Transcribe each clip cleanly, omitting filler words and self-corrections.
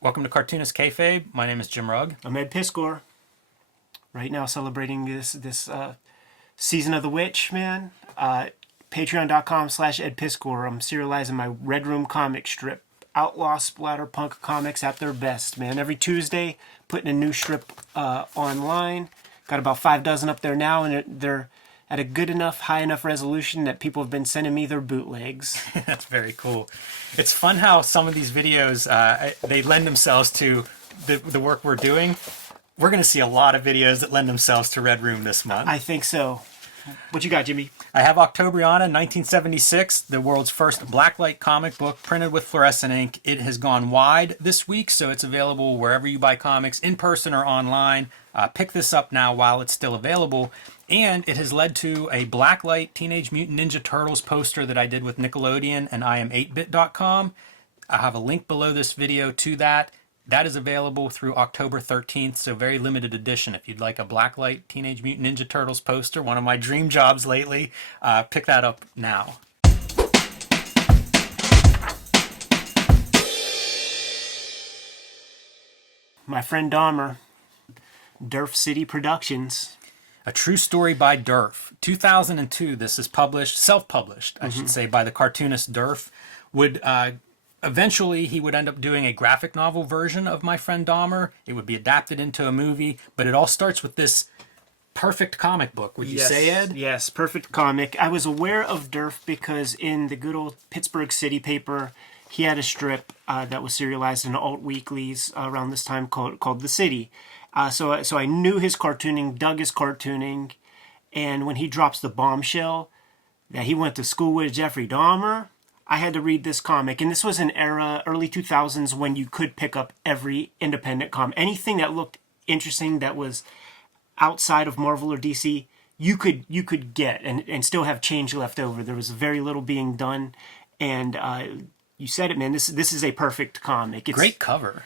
Welcome to Cartoonist Kayfabe. My name is Jim Rugg. I'm Ed Piscor. Right now, celebrating this season of the witch, man. Patreon.com/Ed Piscor. I'm serializing my Red Room comic strip. Outlaw splatterpunk comics at their best, man. Every Tuesday, putting a new strip online. Got about 5 dozen up there now, and they're at a good enough, high enough resolution that people have been sending me their bootlegs. That's very cool. It's fun how some of these videos, they lend themselves to the work we're doing. We're going to see a lot of videos that lend themselves to Red Room this month. I think so. What you got, Jimmy? I have Autobio, 1976, the world's first blacklight comic book printed with fluorescent ink. It has gone wide this week, so it's available wherever you buy comics, in person or online. Pick this up now while it's still available. And it has led to a blacklight Teenage Mutant Ninja Turtles poster that I did with Nickelodeon and Iam8bit.com. I have a link below this video to that. That is available through October 13th, so very limited edition. If you'd like a blacklight Teenage Mutant Ninja Turtles poster, one of my dream jobs lately, pick that up now. My friend Dahmer, Durf City Productions. A True Story by Durf. 2002, this is published, self-published, I should say, by the cartoonist Durf. Eventually, he would end up doing a graphic novel version of My Friend Dahmer. It would be adapted into a movie, but it all starts with this perfect comic book. Would you say, Ed? Yes, perfect comic. I was aware of Durf because in the good old Pittsburgh City paper, he had a strip that was serialized in alt weeklies around this time called The City. So I knew his cartooning, dug his cartooning, and when he drops the bombshell that he went to school with Jeffrey Dahmer, I had to read this comic. And this was an era, early 2000s, when you could pick up every independent comic. Anything that looked interesting that was outside of Marvel or DC, you could get and still have change left over. There was very little being done. And you said it, man, this is a perfect comic. It's great cover.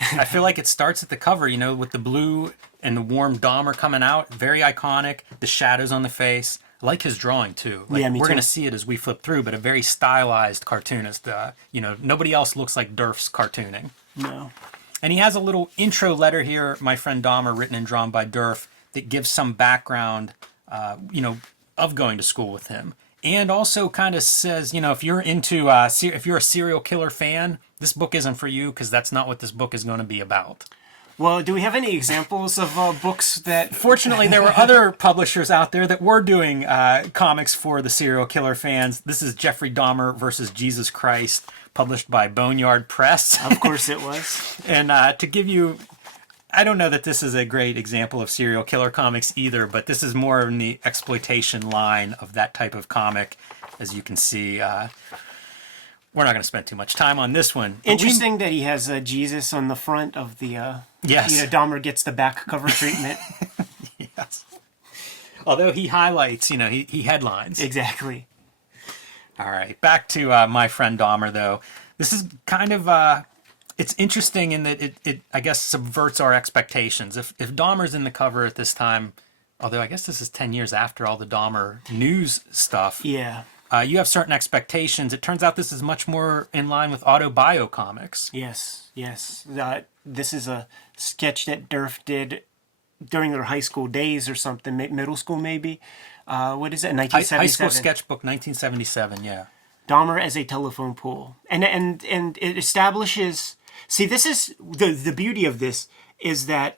I feel like it starts at the cover, you know, with the blue and the warm Dahmer coming out. Very iconic. The shadows on the face. I like his drawing, too. Like, yeah, me we're too. going to see it as we flip through, but a very stylized cartoonist. You know, nobody else looks like Durf's cartooning. No. And he has a little intro letter here, My Friend Dahmer, written and drawn by Durf, that gives some background, you know, of going to school with him. And also kind of says, you know, if you're into, if you're a serial killer fan, this book isn't for you because that's not what this book is going to be about. Well, do we have any examples of books that... Fortunately, there were other publishers out there that were doing comics for the serial killer fans. This is Jeffrey Dahmer versus Jesus Christ, published by Boneyard Press. Of course it was. And to give you... I don't know that this is a great example of serial killer comics either, but this is more in the exploitation line of that type of comic. As you can see, we're not going to spend too much time on this one. Interesting that he has Jesus on the front of the... yes. You know, Dahmer gets the back cover treatment. Yes. Although he highlights, you know, he headlines. Exactly. All right. Back to My Friend Dahmer, though. This is kind of... it's interesting in that it I guess, subverts our expectations. If Dahmer's in the cover at this time, although I guess this is 10 years after all the Dahmer news stuff. Yeah. You have certain expectations. It turns out this is much more in line with Autobio comics. Yes, yes. This is a sketch that Durf did during their high school days or something, middle school maybe. What is it, 1977? High school sketchbook, 1977, yeah. Dahmer as a telephone pole. And it establishes... See, this is... The beauty of this is that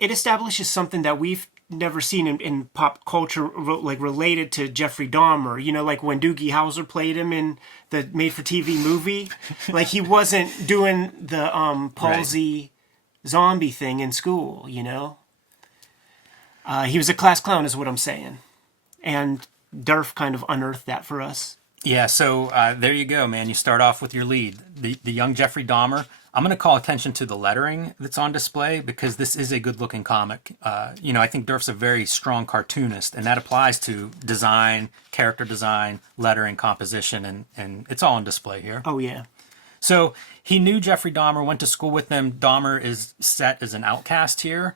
it establishes something that we've never seen in pop culture, like related to Jeffrey Dahmer. You know, like when Doogie Howser played him in the made-for-TV movie. Like he wasn't doing the palsy zombie thing in school, you know? He was a class clown is what I'm saying. And Durf kind of unearthed that for us. Yeah, so there you go, man. You start off with your lead, the young Jeffrey Dahmer. I'm going to call attention to the lettering that's on display because this is a good-looking comic. You know, I think Durf's a very strong cartoonist, and that applies to design, character design, lettering, composition, and it's all on display here. Oh, yeah. So he knew Jeffrey Dahmer, went to school with him. Dahmer is set as an outcast here,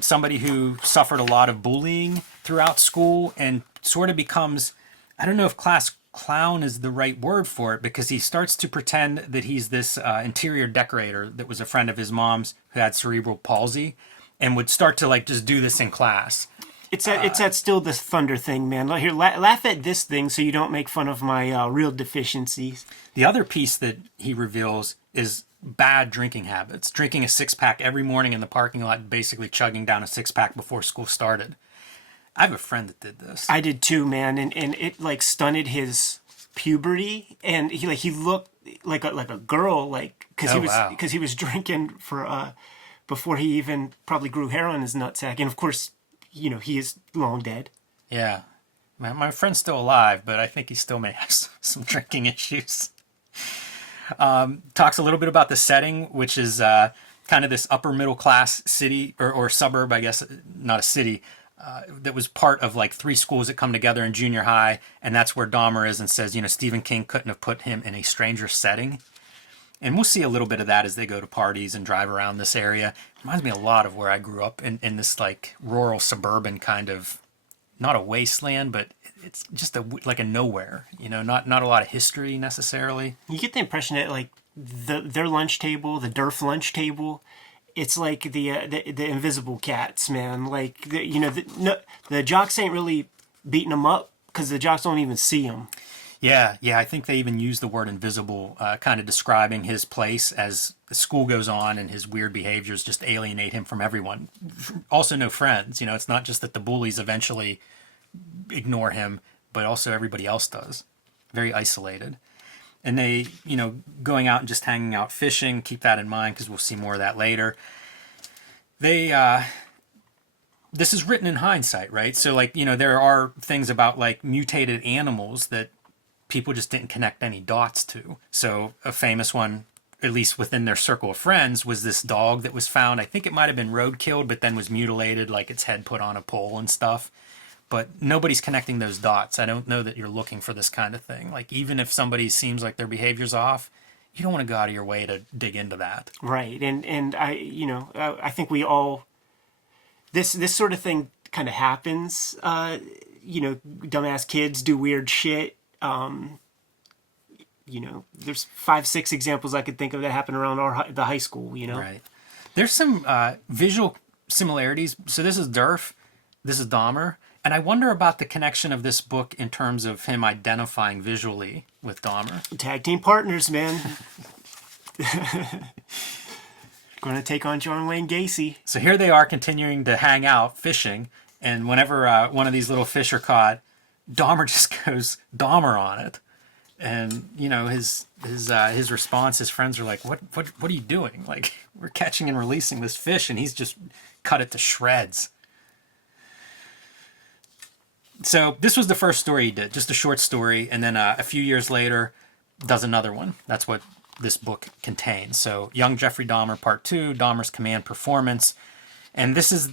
somebody who suffered a lot of bullying throughout school and sort of becomes, I don't know if class clown is the right word for it, because he starts to pretend that he's this interior decorator that was a friend of his mom's who had cerebral palsy, and would start to like just do this in class. It's that still the thunder thing, man. Here, laugh at this thing so you don't make fun of my real deficiencies. The other piece that he reveals is bad drinking habits. Drinking a 6-pack every morning in the parking lot, basically chugging down a 6-pack before school started. I have a friend that did this. I did too, man, and it like stunted his puberty, and he looked like a girl, like because he was drinking for before he even probably grew hair on his nutsack, and of course, he is long dead. Yeah, my friend's still alive, but I think he still may have some drinking issues. Talks a little bit about the setting, which is kind of this upper middle class city or suburb, I guess, not a city, that was part of like 3 schools that come together in junior high, and that's where Dahmer is, and says, Stephen King couldn't have put him in a stranger setting. And we'll see a little bit of that as they go to parties and drive around this area. It reminds me a lot of where I grew up in this like rural suburban kind of, not a wasteland, but it's just like a nowhere, not a lot of history necessarily. You get the impression that like their lunch table, the Durf lunch table, it's like the invisible cats, man. Like the jocks ain't really beating them up because the jocks don't even see them. Yeah. I think they even use the word invisible, kind of describing his place as the school goes on, and his weird behaviors just alienate him from everyone. Also, no friends. It's not just that the bullies eventually ignore him, but also everybody else does. Very isolated. And they, going out and just hanging out fishing, keep that in mind because we'll see more of that later. They, this is written in hindsight, right? So like, there are things about like mutated animals that people just didn't connect any dots to. So a famous one, at least within their circle of friends, was this dog that was found. I think it might have been road killed, but then was mutilated, like its head put on a pole and stuff. But nobody's connecting those dots. I don't know that you're looking for this kind of thing. Like, even if somebody seems like their behavior's off, you don't want to go out of your way to dig into that. Right. And I think we all, this sort of thing kind of happens. Dumbass kids do weird shit. There's 5-6 examples I could think of that happen around the high school, Right. There's some visual similarities. So this is Durf, this is Dahmer. And I wonder about the connection of this book in terms of him identifying visually with Dahmer. Tag team partners, man. Going to take on John Wayne Gacy. So here they are continuing to hang out, fishing. And whenever one of these little fish are caught, Dahmer just goes Dahmer on it. And, his response, his friends are like, what are you doing? Like, we're catching and releasing this fish, and he's just cut it to shreds. So this was the first story he did, just a short story, and then a few years later does another one. That's what this book contains. So Young Jeffrey Dahmer, Part 2, Dahmer's Command Performance. And this is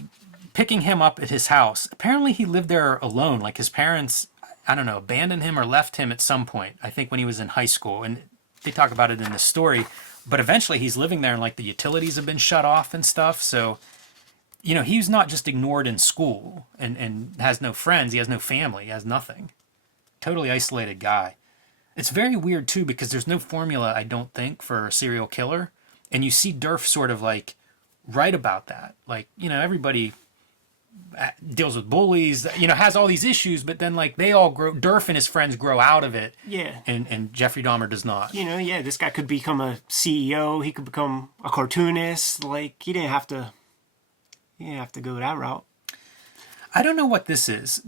picking him up at his house. Apparently he lived there alone, like his parents, I don't know, abandoned him or left him at some point, I think when he was in high school. And they talk about it in this story. But eventually he's living there and like the utilities have been shut off and stuff, so he's not just ignored in school and has no friends. He has no family. He has nothing. Totally isolated guy. It's very weird, too, because there's no formula, I don't think, for a serial killer. And you see Durf sort of, like, write about that. Like, everybody deals with bullies, has all these issues, but then, like, they all grow, Durf and his friends grow out of it. Yeah. And Jeffrey Dahmer does not. This guy could become a CEO. He could become a cartoonist. Like, he didn't have to go that route. I don't know what this is.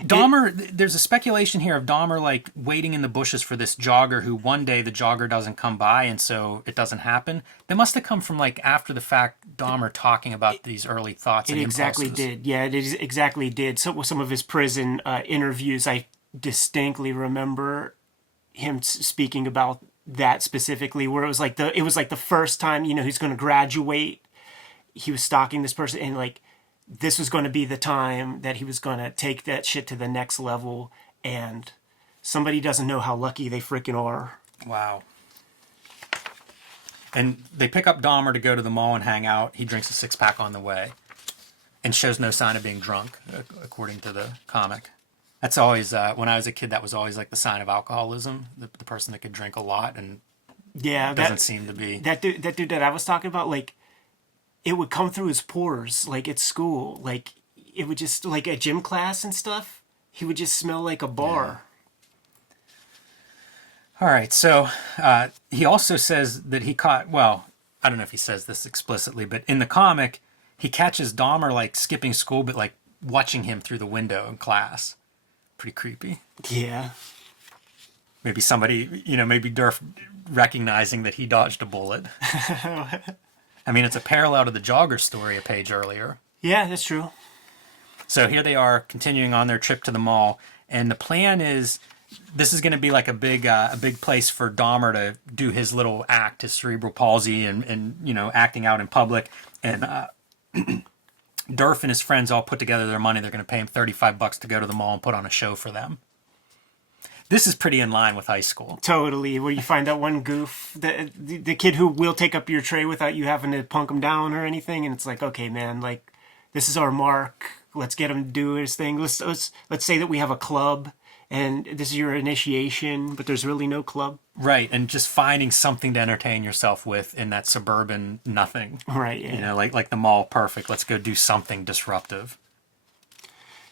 Dahmer, there's a speculation here of Dahmer like waiting in the bushes for this jogger who one day the jogger doesn't come by and so it doesn't happen. That must have come from like after the fact Dahmer talking about these early thoughts and impulses. It exactly did. Yeah, it exactly did. So with some of his prison interviews, I distinctly remember him speaking about that specifically, where it was like the first time, he's going to graduate. He was stalking this person, and like this was going to be the time that he was going to take that shit to the next level, and somebody doesn't know how lucky they freaking are. Wow. And they pick up Dahmer to go to the mall and hang out. He drinks a 6-pack on the way and shows no sign of being drunk, according to the comic. That's always when I was a kid. That was always like the sign of alcoholism. The person that could drink a lot and Yeah, doesn't seem to be. that dude that I was talking about, like, it would come through his pores, like at school, like it would just like at gym class and stuff. He would just smell like a bar. All right, so he also says that he caught. Well, I don't know if he says this explicitly, but in the comic, he catches Dahmer like skipping school, but like watching him through the window in class. Pretty creepy. Yeah. Maybe somebody, maybe Durf recognizing that he dodged a bullet. I mean, it's a parallel to the Jogger story a page earlier. Yeah, that's true. So here they are continuing on their trip to the mall. And the plan is this is going to be like a big place for Dahmer to do his little act, his cerebral palsy and acting out in public. And Durf and his friends all put together their money. They're going to pay him $35 to go to the mall and put on a show for them. This is pretty in line with high school. Totally, where you find that one goof, the kid who will take up your tray without you having to punk him down or anything, and it's like, okay, man, like, this is our mark. Let's get him to do his thing. Let's say that we have a club, and this is your initiation, but there's really no club. Right, and just finding something to entertain yourself with in that suburban nothing. Right, yeah. Like the mall, perfect. Let's go do something disruptive.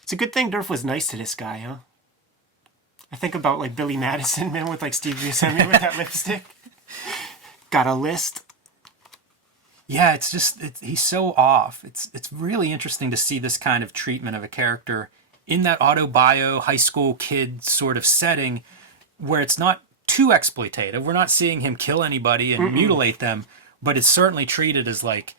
It's a good thing Durf was nice to this guy, huh? I think about like Billy Madison, man, with like Steve Buscemi with that lipstick. Got a list. Yeah, he's so off. It's really interesting to see this kind of treatment of a character in that Autobio high school kid sort of setting where it's not too exploitative. We're not seeing him kill anybody and mutilate them, but it's certainly treated as like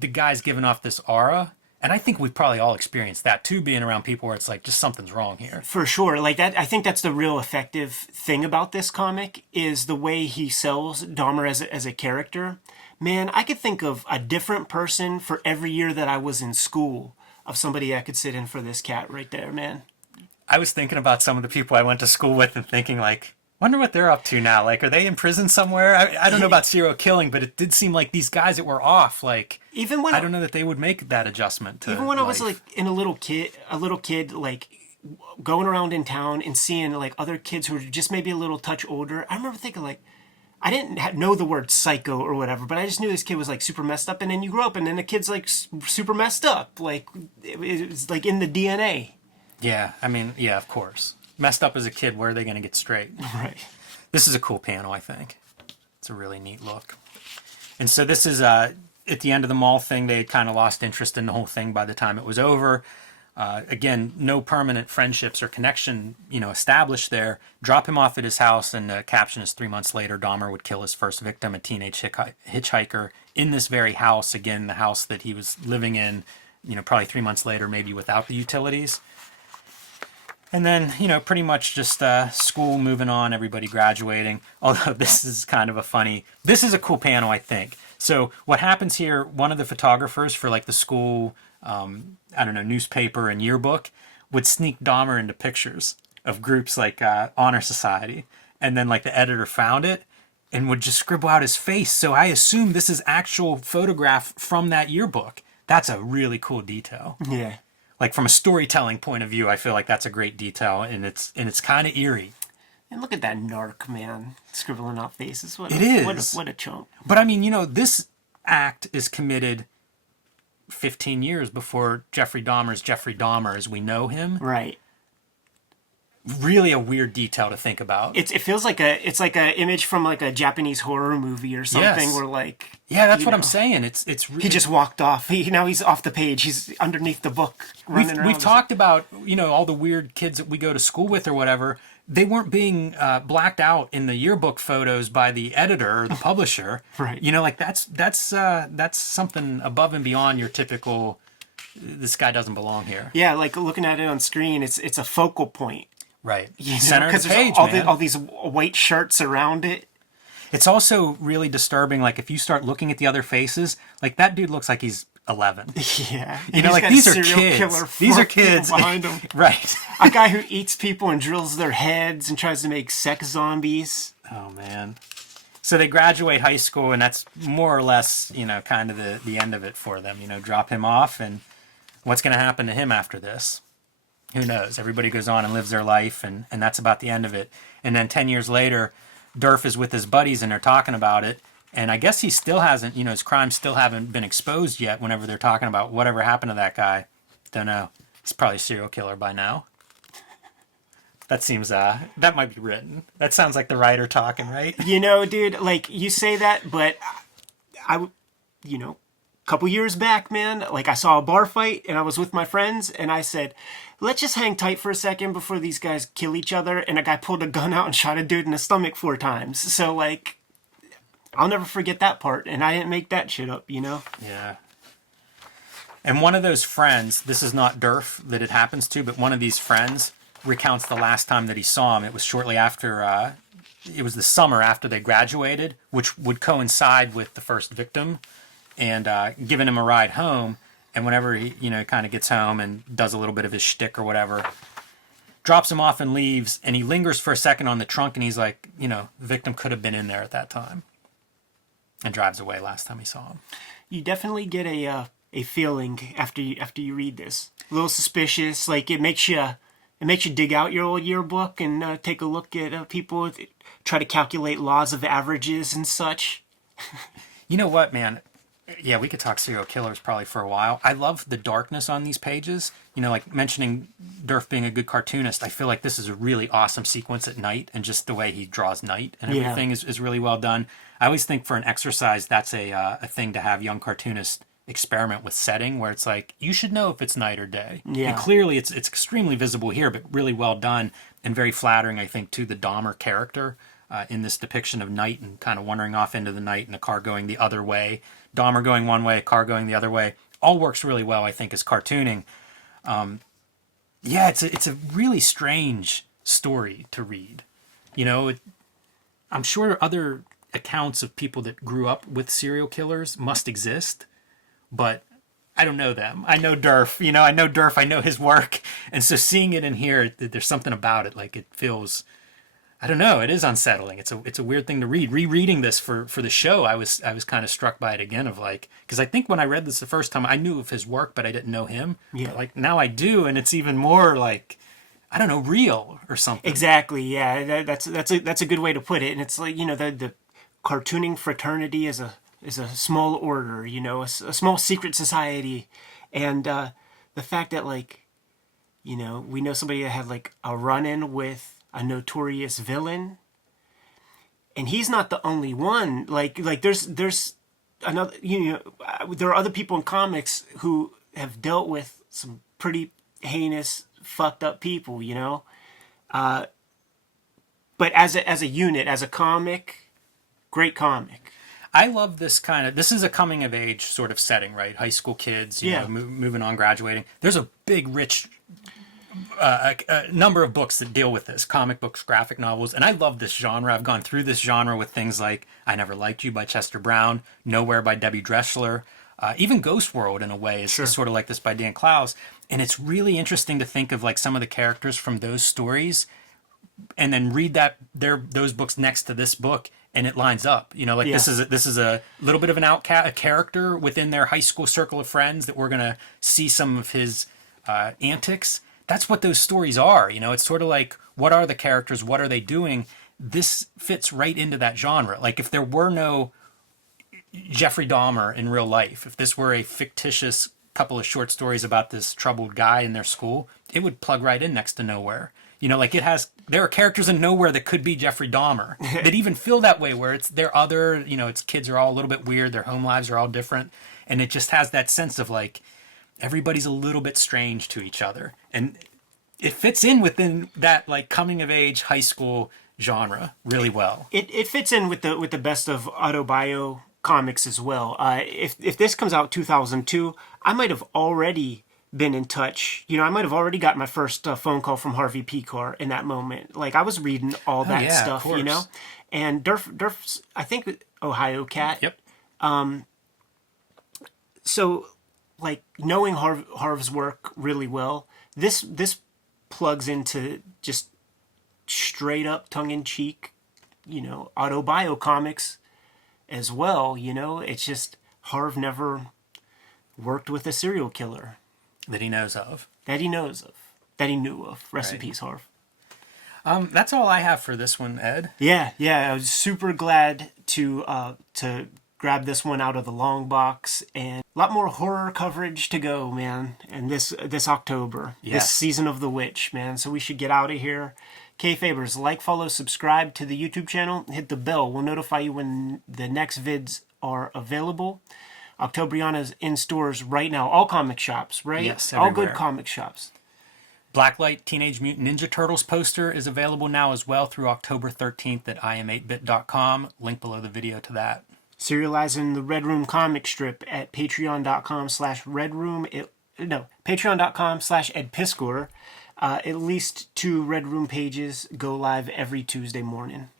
the guy's giving off this aura. And I think we've probably all experienced that too, being around people where it's like, just something's wrong here. For sure. Like that, I think that's the real effective thing about this comic is the way he sells Dahmer as a character. Man, I could think of a different person for every year that I was in school of somebody I could sit in for this cat right there, man. I was thinking about some of the people I went to school with and thinking like, wonder what they're up to now. Like, are they in prison somewhere? I don't know about serial killing, but it did seem like these guys that were off, like, even when I don't know that they would make that adjustment to even when life. I was like a little kid, like going around in town and seeing like other kids who were just maybe a little touch older. I remember thinking like, I didn't know the word psycho or whatever, but I just knew this kid was like super messed up. And then you grow up and then the kid's like super messed up. Like it's like in the DNA. Yeah, I mean, yeah, of course. Messed up as a kid, where are they going to get straight? Right. This is a cool panel, I think. It's a really neat look. And so this is at the end of the mall thing. They had kind of lost interest in the whole thing by the time it was over. Again, no permanent friendships or connection, established there. Drop him off at his house, and the caption is 3 months later, Dahmer would kill his first victim, a teenage hitchhiker, in this very house. Again, the house that he was living in, probably 3 months later, maybe without the utilities. And then, pretty much just school moving on, everybody graduating. Although this is kind of this is a cool panel, I think. So what happens here, one of the photographers for like the school, newspaper and yearbook would sneak Dahmer into pictures of groups like Honor Society. And then like the editor found it and would just scribble out his face. So I assume this is actual photograph from that yearbook. That's a really cool detail. Yeah. Like from a storytelling point of view, I feel like that's a great detail, and it's kind of eerie. And look at that narc, man, scribbling out faces. What a chump. But I mean, this act is committed 15 years before Jeffrey Dahmer's Jeffrey Dahmer as we know him. Right. Really a weird detail to think about. It feels like it's like an image from like a Japanese horror movie or something. Yes. Where like that's what I'm saying. It's really, he just walked off. Now he's off the page. He's underneath the book running around. We've talked about all the weird kids that we go to school with or whatever. They weren't being blacked out in the yearbook photos by the editor or the publisher. Right. Like that's something above and beyond your typical. This guy doesn't belong here. Yeah, like looking at it on screen, it's a focal point. Right. Center of the page, all these white shirts around it. It's also really disturbing. Like if you start looking at the other faces, like that dude looks like he's 11. Yeah. Like these are kids. These are kids behind him. Right. A guy who eats people and drills their heads and tries to make sex zombies. Oh man. So they graduate high school, and that's more or less, kind of the end of it for them. Drop him off, and what's going to happen to him after this? Who knows? Everybody goes on and lives their life, and that's about the end of it. And then 10 years later, Durf is with his buddies and they're talking about it. And I guess he still hasn't, his crimes still haven't been exposed yet whenever they're talking about whatever happened to that guy. Don't know. He's probably a serial killer by now. That seems, that might be written. That sounds like the writer talking, right? Dude, like, you say that, but a couple years back, man, like, I saw a bar fight and I was with my friends and I said, let's just hang tight for a second before these guys kill each other. And a guy pulled a gun out and shot a dude in the stomach 4 times. So, like, I'll never forget that part. And I didn't make that shit up, Yeah. And one of those friends, this is not Durf that it happens to, but one of these friends recounts the last time that he saw him. It was shortly after, it was the summer after they graduated, which would coincide with the first victim, and giving him a ride home. And whenever he, kind of gets home and does a little bit of his shtick or whatever, drops him off and leaves, and he lingers for a second on the trunk, and he's like, the victim could have been in there at that time, and drives away last time he saw him. You definitely get a feeling after you read this. A little suspicious, like it makes you dig out your old yearbook and take a look at people, try to calculate laws of averages and such. You know what, man? Yeah, we could talk serial killers probably for a while. I love the darkness on these pages. Like mentioning Durf being a good cartoonist, I feel like this is a really awesome sequence at night, and just the way he draws night and everything is really well done. I always think for an exercise, that's a thing to have young cartoonists experiment with setting, where it's like, you should know if it's night or day. Yeah. And clearly it's extremely visible here, but really well done and very flattering, I think, to the Dahmer character in this depiction of night and kind of wandering off into the night and a car going the other way. Dahmer going one way, a car going the other way. All works really well, I think, as cartooning. It's a really strange story to read. I'm sure other accounts of people that grew up with serial killers must exist, but I don't know them. I know Durf, I know Durf, I know his work. And so seeing it in here, there's something about it. Like, it feels, I don't know, it is unsettling. It's a weird thing to read. Rereading this for the show, I was kind of struck by it again, of like, because I think when I read this the first time, I knew of his work, but I didn't know him. Yeah. But like, now I do, and it's even more like, I don't know, real or something. Exactly. Yeah, that's a good way to put it. And it's like, the cartooning fraternity is a small order, a small secret society, and the fact that, like, we know somebody that had like a run-in with a notorious villain, and he's not the only one. Like there's another, there are other people in comics who have dealt with some pretty heinous, fucked up people, but as a unit, as a comic, great comic. I love this this is a coming of age sort of setting, right? High school kids, moving on, graduating. There's a big, rich a number of books that deal with this, comic books, graphic novels, and I love this genre. I've gone through this genre with things like I Never Liked You by Chester Brown, Nowhere by Debbie Dressler, even Ghost World in a way is sort of like this by Dan Clowes, and it's really interesting to think of like some of the characters from those stories, and then read those books next to this book, and it lines up. This is a little bit of a character within their high school circle of friends that we're gonna see some of his antics. That's what those stories are. It's sort of like, what are the characters? What are they doing? This fits right into that genre. Like, if there were no Jeffrey Dahmer in real life, if this were a fictitious couple of short stories about this troubled guy in their school, it would plug right in next to Nowhere. There are characters in Nowhere that could be Jeffrey Dahmer that even feel that way, where they're other, its kids are all a little bit weird, their home lives are all different, and it just has that sense of like, everybody's a little bit strange to each other, and it fits in within that like coming of age high school genre really well. It fits in with the best of Autobio comics as well. If this comes out 2002, I might have already been in touch. I might have already got my first phone call from Harvey Pekar in that moment. Like, I was reading all that stuff, and Durf's, I think, Ohio Cat. Yep. So, like, knowing Harv's work really well, this plugs into just straight up tongue-in-cheek, Autobio comics as well. It's just Harv never worked with a serial killer That he knows of. that he knew of. Rest in Right. peace, Harv. That's all I have for this one, Ed. Yeah, I was super glad to grab this one out of the long box, and a lot more horror coverage to go, man. And this October, this Yes. season of the witch, man. So we should get out of here. Kayfabers, like, follow, subscribe to the YouTube channel, hit the bell. We'll notify you when the next vids are available. Octobriana is in stores right now. All comic shops, right? Yes, all everywhere. good comic shops. Blacklight Teenage Mutant Ninja Turtles poster is available now as well through October 13th at im8bit.com. Link below the video to that. Serializing the Red Room comic strip at patreon.com/redroom. Patreon.com/edpiscor. At least 2 Red Room pages go live every Tuesday morning.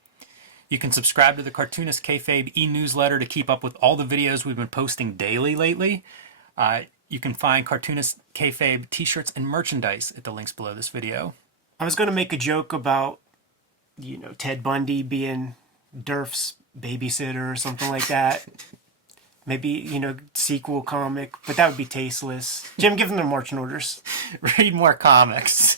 You can subscribe to the Cartoonist Kayfabe e-newsletter to keep up with all the videos we've been posting daily lately. You can find Cartoonist Kayfabe t-shirts and merchandise at the links below this video. I was going to make a joke about, Ted Bundy being Durf's babysitter or something like that. Maybe, sequel comic, but that would be tasteless. Jim, give them their marching orders. Read more comics.